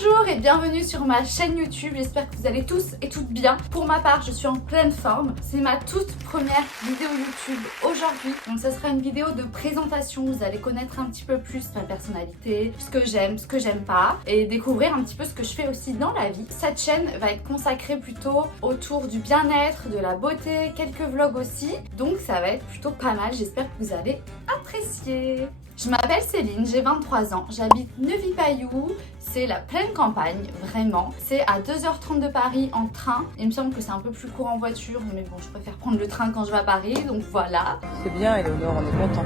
Bonjour et bienvenue sur ma chaîne YouTube, j'espère que vous allez tous et toutes bien. Pour ma part, je suis en pleine forme, c'est ma toute première vidéo YouTube aujourd'hui. Donc ça sera une vidéo de présentation, vous allez connaître un petit peu plus ma personnalité, ce que j'aime pas et découvrir un petit peu ce que je fais aussi dans la vie. Cette chaîne va être consacrée plutôt autour du bien-être, de la beauté, quelques vlogs aussi. Donc ça va être plutôt pas mal, j'espère que vous allez apprécier. Je m'appelle Céline, j'ai 23 ans, j'habite Neuvy-Payou, c'est la pleine campagne, vraiment. C'est à 2h30 de Paris en train. Il me semble que c'est un peu plus court en voiture, mais bon, je préfère prendre le train quand je vais à Paris, donc voilà. C'est bien, Eleonore, on est content.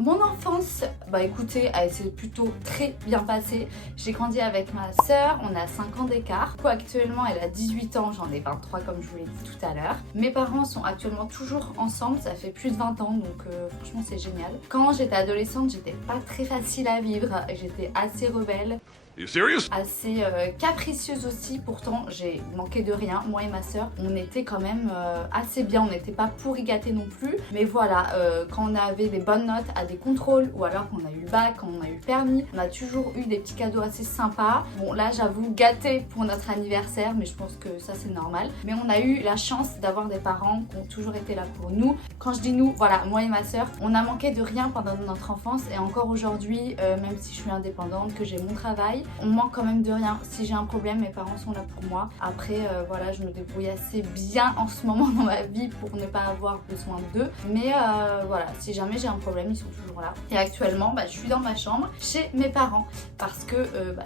Mon enfance, bah écoutez, elle s'est plutôt très bien passée. J'ai grandi avec ma sœur, on a 5 ans d'écart. Actuellement, elle a 18 ans, j'en ai 23 comme je vous l'ai dit tout à l'heure. Mes parents sont actuellement toujours ensemble, ça fait plus de 20 ans, donc franchement c'est génial. Quand j'étais adolescente, j'étais pas très facile à vivre, j'étais assez rebelle. Assez capricieuse aussi, pourtant j'ai manqué de rien, moi et ma soeur, on était quand même assez bien, on n'était pas pourri gâtés non plus, mais voilà, quand on avait des bonnes notes à des contrôles ou alors qu'on a eu le bac, quand on a eu le permis, on a toujours eu des petits cadeaux assez sympas. Bon là j'avoue gâté pour notre anniversaire, mais je pense que ça c'est normal, mais on a eu la chance d'avoir des parents qui ont toujours été là pour nous. Quand je dis nous, voilà, moi et ma soeur, on a manqué de rien pendant notre enfance et encore aujourd'hui, même si je suis indépendante, que j'ai mon travail, on manque quand même de rien. Si j'ai un problème, mes parents sont là pour moi. Après, voilà, je me débrouille assez bien en ce moment dans ma vie pour ne pas avoir besoin d'eux. Mais voilà, si jamais j'ai un problème, ils sont toujours là. Et actuellement, je suis dans ma chambre chez mes parents parce que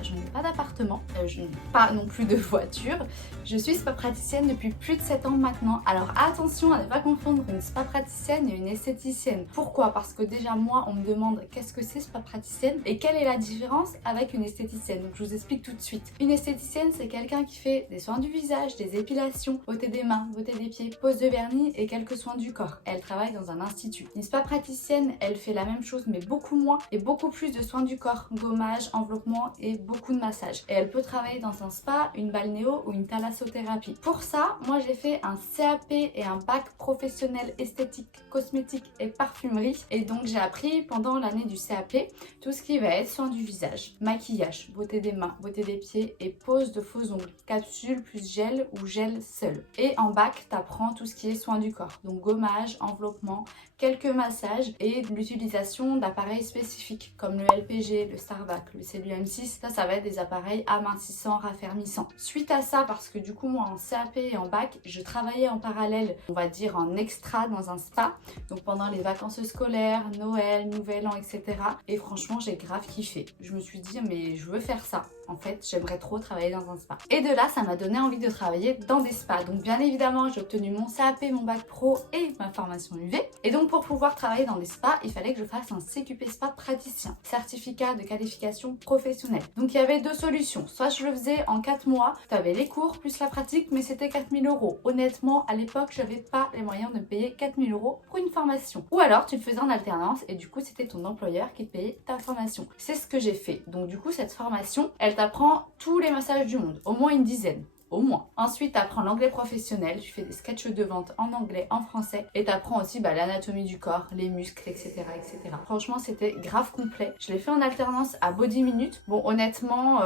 je n'ai pas d'appartement, je n'ai pas non plus de voiture. Je suis spa praticienne depuis plus de 7 ans maintenant. Alors attention à ne pas confondre une spa praticienne et une esthéticienne. Pourquoi? Parce que déjà moi, on me demande qu'est-ce que c'est spa praticienne et quelle est la différence avec une esthéticienne. Donc je vous explique tout de suite. Une esthéticienne, c'est quelqu'un qui fait des soins du visage, des épilations, beauté des mains, beauté des pieds, pose de vernis et quelques soins du corps. Elle travaille dans un institut. Une spa praticienne, elle fait la même chose mais beaucoup moins et beaucoup plus de soins du corps, gommage, enveloppement et beaucoup de massages. Et elle peut travailler dans un spa, une balnéo ou une thalassothérapie. Pour ça, moi j'ai fait un CAP et un bac professionnel esthétique, cosmétique et parfumerie. Et donc j'ai appris pendant l'année du CAP tout ce qui va être soins du visage, maquillage, beauté des mains, beauté des pieds et pose de faux ongles, capsule plus gel ou gel seul. Et en bac, t'apprends tout ce qui est soins du corps, donc gommage, enveloppement, quelques massages et l'utilisation d'appareils spécifiques comme le LPG, le Starvac, le Cellule M6. Ça va être des appareils amincissants, raffermissants. Suite à ça, parce que du coup moi en CAP et en bac, je travaillais en parallèle, on va dire en extra dans un spa, donc pendant les vacances scolaires, Noël, Nouvel An, etc. Et franchement j'ai grave kiffé. Je me suis dit mais je veux faire ça. En fait, j'aimerais trop travailler dans un spa. Et de là, ça m'a donné envie de travailler dans des spas. Donc bien évidemment, j'ai obtenu mon CAP, mon bac pro et ma formation UV. Et donc pour pouvoir travailler dans des spas, il fallait que je fasse un CQP spa praticien, certificat de qualification professionnelle. Donc il y avait deux solutions. Soit je le faisais en 4 mois, tu avais les cours plus la pratique, mais c'était 4000 €. Honnêtement, à l'époque, j'avais pas les moyens de me payer 4000 € pour une formation. Ou alors tu le faisais en alternance et du coup, c'était ton employeur qui te payait ta formation. C'est ce que j'ai fait. Donc du coup, cette formation, elle t'apprend tous les massages du monde, au moins une dizaine. Au moins. Ensuite, tu apprends l'anglais professionnel, tu fais des sketchs de vente en anglais, en français et tu apprends aussi l'anatomie du corps, les muscles, etc., etc. Franchement, c'était grave complet. Je l'ai fait en alternance à Body Minute. Bon, honnêtement,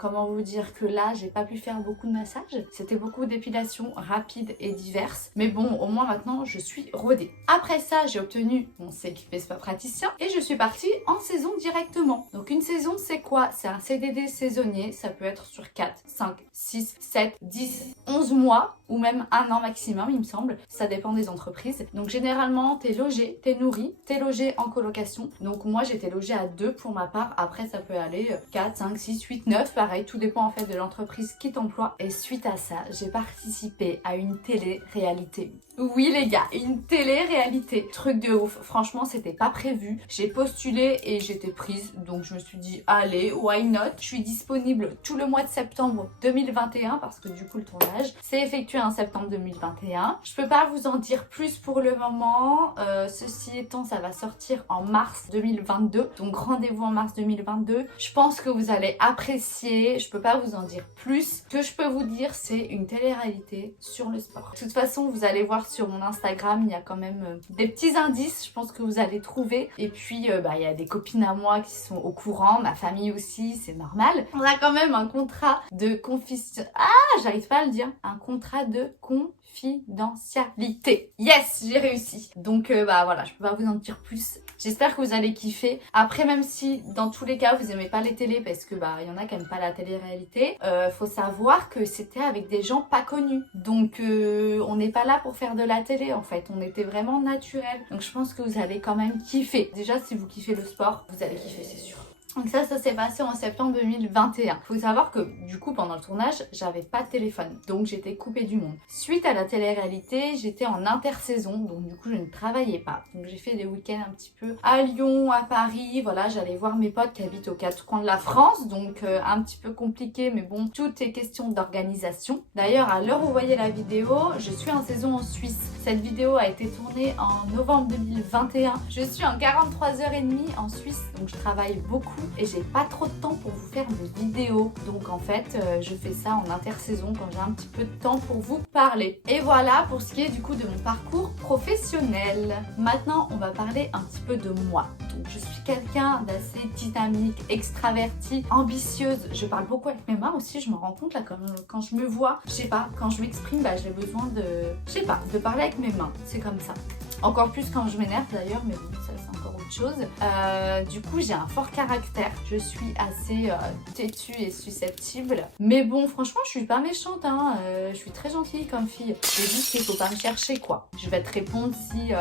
comment vous dire que là, j'ai pas pu faire beaucoup de massages. C'était beaucoup d'épilations rapides et diverses. Mais bon, au moins maintenant, je suis rodée. Après ça, j'ai obtenu mon CQP spa praticien et je suis partie en saison directement. Donc une saison, c'est quoi? C'est un CDD saisonnier. Ça peut être sur 4, 5, 6, 7, 10, 11 mois ou même 1 an maximum, il me semble. Ça dépend des entreprises. Donc généralement, t'es logé, t'es nourri, t'es logé en colocation. Donc moi, j'étais logée à 2 pour ma part. Après, ça peut aller 4, 5, 6, 8, 9. Pareil, tout dépend en fait de l'entreprise qui t'emploie. Et suite à ça, j'ai participé à une télé-réalité. Oui les gars, une télé-réalité. Truc de ouf. Franchement, c'était pas prévu. J'ai postulé et j'étais prise. Donc je me suis dit, allez, why not? Je suis disponible tout le mois de septembre 2021 parce que du coup le tournage s'est effectué en septembre 2021. Je peux pas vous en dire plus pour le moment. Ceci étant, ça va sortir en mars 2022. Donc rendez-vous en mars 2022. Je pense que vous allez apprécier. Je peux pas vous en dire plus. Ce que je peux vous dire, c'est une télé-réalité sur le sport. De toute façon, vous allez voir sur mon Instagram, il y a quand même des petits indices. Je pense que vous allez trouver. Et puis, il y a des copines à moi qui sont au courant, ma famille aussi, c'est normal. On a quand même un contrat de j'arrive pas à le dire. Un contrat de confidentialité. Yes, j'ai réussi. Donc voilà, je peux pas vous en dire plus. J'espère que vous allez kiffer. Après, même si dans tous les cas vous aimez pas les télés, parce que il y en a qui aiment pas la télé-réalité, faut savoir que c'était avec des gens pas connus. Donc on n'est pas là pour faire de la télé en fait. On était vraiment naturel. Donc je pense que vous allez quand même kiffer. Déjà, si vous kiffez le sport, vous allez kiffer, c'est sûr. Donc ça s'est passé en septembre 2021. Faut savoir que du coup pendant le tournage, j'avais pas de téléphone, donc j'étais coupée du monde. Suite à la télé-réalité, j'étais en intersaison, donc du coup je ne travaillais pas. Donc j'ai fait des week-ends un petit peu à Lyon, à Paris, voilà, j'allais voir mes potes qui habitent aux quatre coins de la France, donc un petit peu compliqué, mais bon, tout est question d'organisation. D'ailleurs, à l'heure où vous voyez la vidéo, je suis en saison en Suisse. Cette vidéo a été tournée en novembre 2021. Je suis en 43h30 en Suisse, donc je travaille beaucoup et j'ai pas trop de temps pour vous faire de vidéos. Donc en fait, je fais ça en intersaison quand j'ai un petit peu de temps pour vous parler. Et voilà pour ce qui est du coup de mon parcours professionnel. Maintenant, on va parler un petit peu de moi. Donc je suis quelqu'un d'assez dynamique, extravertie, ambitieuse. Je parle beaucoup avec mes mains aussi, je me rends compte là quand je me vois, je sais pas, quand je m'exprime, j'ai besoin de parler avec mes mains. C'est comme ça. Encore plus quand je m'énerve d'ailleurs, mais bon, ça c'est encore autre chose. Du coup, j'ai un fort caractère. Je suis assez têtue et susceptible. Mais bon, franchement, je suis pas méchante, hein. Je suis très gentille comme fille. C'est juste qu'il faut pas me chercher, quoi. Je vais te répondre si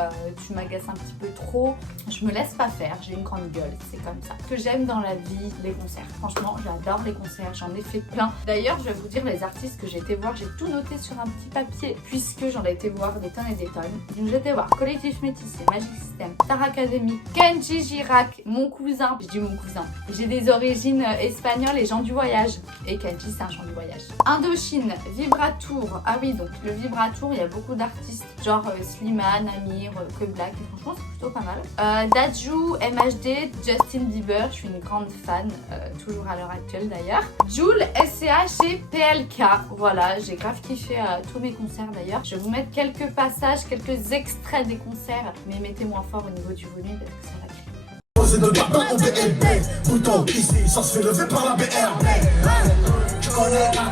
tu m'agaces un petit peu trop. Je me laisse pas faire, j'ai une grande gueule, c'est comme ça. Ce que j'aime dans la vie, les concerts. Franchement, j'adore les concerts, j'en ai fait plein. D'ailleurs, je vais vous dire les artistes que j'ai été voir. J'ai tout noté sur un petit papier, puisque j'en ai été voir des tonnes et des tonnes. Donc j'ai été voir Collectif Métissé, Magic System, Star Academy, Kenji Girac, mon cousin. Je dis mon cousin. J'ai des origines espagnoles et Jean du Voyage. Et Kenji, c'est un Jean du Voyage. Indochine, Vibratour. Ah oui, donc le Vibratour, il y a beaucoup d'artistes. Genre Slimane, Amir, Que Black. Et franchement, c'est plutôt pas mal. Dadju, MHD, Justin Bieber. Je suis une grande fan, toujours à l'heure actuelle d'ailleurs. Jul, SCH et PLK. Voilà, j'ai grave kiffé tous mes concerts d'ailleurs. Je vais vous mettre quelques passages, quelques extraits des concerts, mais mettez moins fort au niveau du volume parce que ça va crier. Posé de barbin au BLP, couteau ici, ça se fait lever par la BRB. Je connais la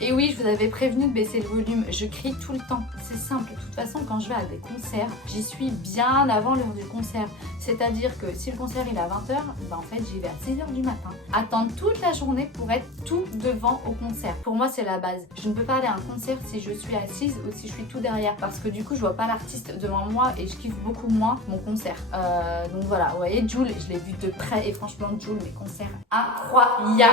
Et oui, je vous avais prévenu de baisser le volume, je crie tout le temps, c'est simple. De toute façon, quand je vais à des concerts, j'y suis bien avant l'heure du concert. C'est-à-dire que si le concert il est à 20h, en fait j'y vais à 6h du matin. Attendre toute la journée pour être tout devant au concert. Pour moi, c'est la base. Je ne peux pas aller à un concert si je suis assise ou si je suis tout derrière. Parce que du coup, je vois pas l'artiste devant moi et je kiffe beaucoup moins mon concert. Donc voilà, vous voyez, Jul, je l'ai vu de près et franchement, Jul, mes concerts incroyables.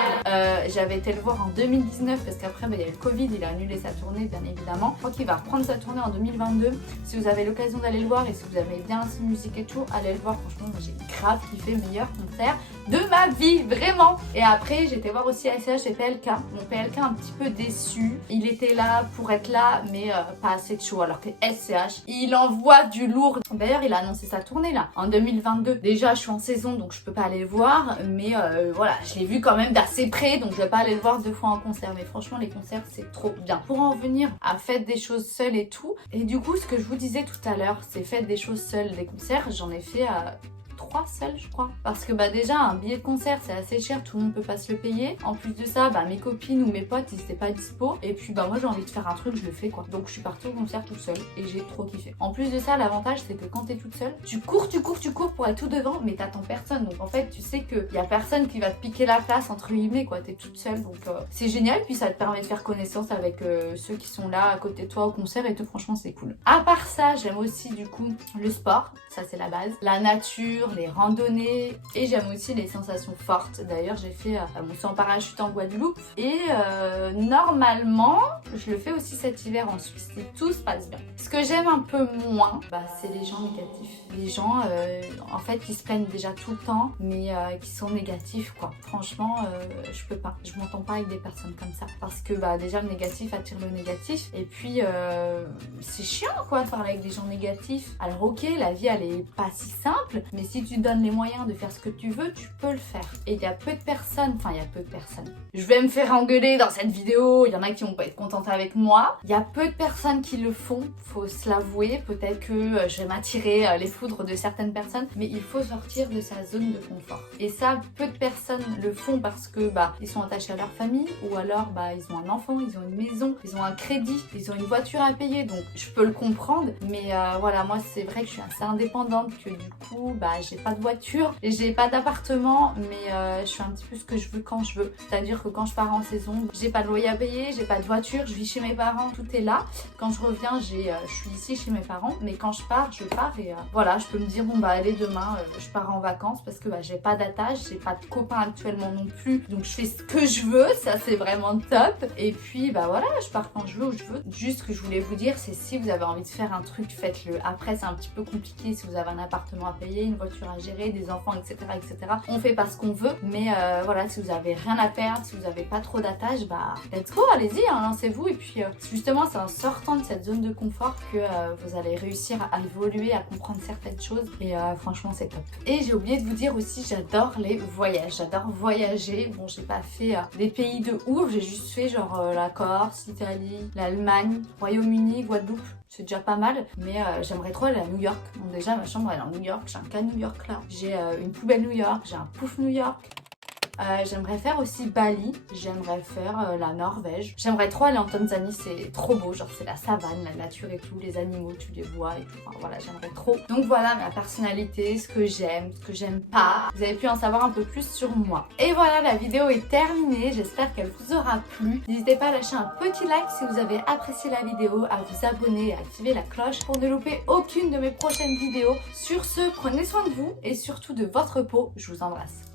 J'avais été le voir en 2019 parce qu'après, il y a eu le Covid, il a annulé sa tournée, bien évidemment. Je crois qu'il va reprendre sa tournée en 2022. Si vous avez l'occasion d'aller le voir et si vous aimez bien sa musique et tout, allez le voir. Franchement, j'ai grave kiffé, meilleur concert de ma vie, vraiment. Et après, j'étais voir aussi SCH et PLK. Mon PLK un petit peu déçu. Il était là pour être là, mais pas assez de show. Alors que SCH, il envoie du lourd. D'ailleurs, il a annoncé sa tournée là, en 2022. Déjà, je suis en saison, donc je peux pas aller le voir. Mais voilà, je l'ai vu quand même d'assez près, donc je vais pas aller le voir 2 fois en concert. Mais franchement, les concerts, c'est trop bien. Pour en venir à faites des choses seules et tout. Et du coup, ce que je vous disais tout à l'heure, c'est faites des choses seules, des concerts. J'en ai fait 3 seuls, je crois. Parce que déjà, un billet de concert, c'est assez cher, tout le monde peut pas se le payer. En plus de ça, mes copines ou mes potes, ils étaient pas dispo. Et puis, moi, j'ai envie de faire un truc, je le fais, quoi. Donc, je suis partie au concert toute seule et j'ai trop kiffé. En plus de ça, l'avantage, c'est que quand t'es toute seule, tu cours pour être tout devant, mais t'attends personne. Donc, en fait, tu sais qu'il y a personne qui va te piquer la place, entre guillemets, quoi. T'es toute seule. Donc, c'est génial. Puis, ça te permet de faire connaissance avec ceux qui sont là à côté de toi au concert et tout. Franchement, c'est cool. À part ça, j'aime aussi, du coup, le sport. Ça, c'est la base. La nature, nature, les randonnées et j'aime aussi les sensations fortes. D'ailleurs j'ai fait mon saut en parachute en Guadeloupe et normalement je le fais aussi cet hiver en Suisse et tout se passe bien. Ce que j'aime un peu moins, c'est les gens négatifs. Les gens en fait qui se plaignent déjà tout le temps mais qui sont négatifs quoi. Franchement je peux pas, je m'entends pas avec des personnes comme ça parce que déjà le négatif attire le négatif et puis c'est chiant quoi de parler avec des gens négatifs. Alors ok, la vie elle est pas si simple, mais si tu donnes les moyens de faire ce que tu veux, tu peux le faire. Et il y a peu de personnes, je vais me faire engueuler dans cette vidéo, il y en a qui vont pas être contentes avec moi. Il y a peu de personnes qui le font, faut se l'avouer. Peut-être que je vais m'attirer les foudres de certaines personnes, mais il faut sortir de sa zone de confort. Et ça, peu de personnes le font parce que ils sont attachés à leur famille ou alors ils ont un enfant, ils ont une maison, ils ont un crédit, ils ont une voiture à payer, donc je peux le comprendre. Mais voilà, moi c'est vrai que je suis assez indépendante, que du coup j'ai pas de voiture et j'ai pas d'appartement, mais je fais un petit peu ce que je veux quand je veux. C'est-à-dire que quand je pars en saison, j'ai pas de loyer à payer, j'ai pas de voiture, je vis chez mes parents, tout est là. Quand je reviens, je suis ici chez mes parents, mais quand je pars et voilà, je peux me dire allez demain je pars en vacances parce que j'ai pas d'attache, j'ai pas de copains actuellement non plus, donc je fais ce que je veux, ça c'est vraiment top. Et puis voilà, je pars quand je veux, où je veux. Juste ce que je voulais vous dire, c'est si vous avez envie de faire un truc, faites-le. Après c'est un petit peu compliqué si vous avez un appartement à payer, une voiture à gérer, des enfants, etc. On fait pas ce qu'on veut, mais voilà, si vous avez rien à perdre, si vous avez pas trop d'attache, let's go, allez-y, lancez-vous. Et puis justement c'est en sortant de cette zone de confort que vous allez réussir à évoluer, à comprendre certaines choses et franchement c'est top. Et j'ai oublié de vous dire aussi, j'adore les voyages, j'adore voyager. Bon, j'ai pas fait des pays de ouf, j'ai juste fait genre la Corse, l'Italie, l'Allemagne, Royaume-Uni, Guadeloupe. C'est déjà pas mal, mais j'aimerais trop aller à New York. Donc déjà ma chambre elle est en New York, j'ai un cas New York là, j'ai une poubelle New York, j'ai un pouf New York. J'aimerais faire aussi Bali, j'aimerais faire la Norvège. J'aimerais trop aller en Tanzanie, c'est trop beau, genre c'est la savane, la nature et tout, les animaux tu les vois et tout, enfin, voilà, j'aimerais trop. Donc voilà ma personnalité, ce que j'aime pas. Vous avez pu en savoir un peu plus sur moi. Et voilà, la vidéo est terminée, j'espère qu'elle vous aura plu. N'hésitez pas à lâcher un petit like si vous avez apprécié la vidéo, à vous abonner et à activer la cloche pour ne louper aucune de mes prochaines vidéos. Sur ce, prenez soin de vous et surtout de votre peau, je vous embrasse.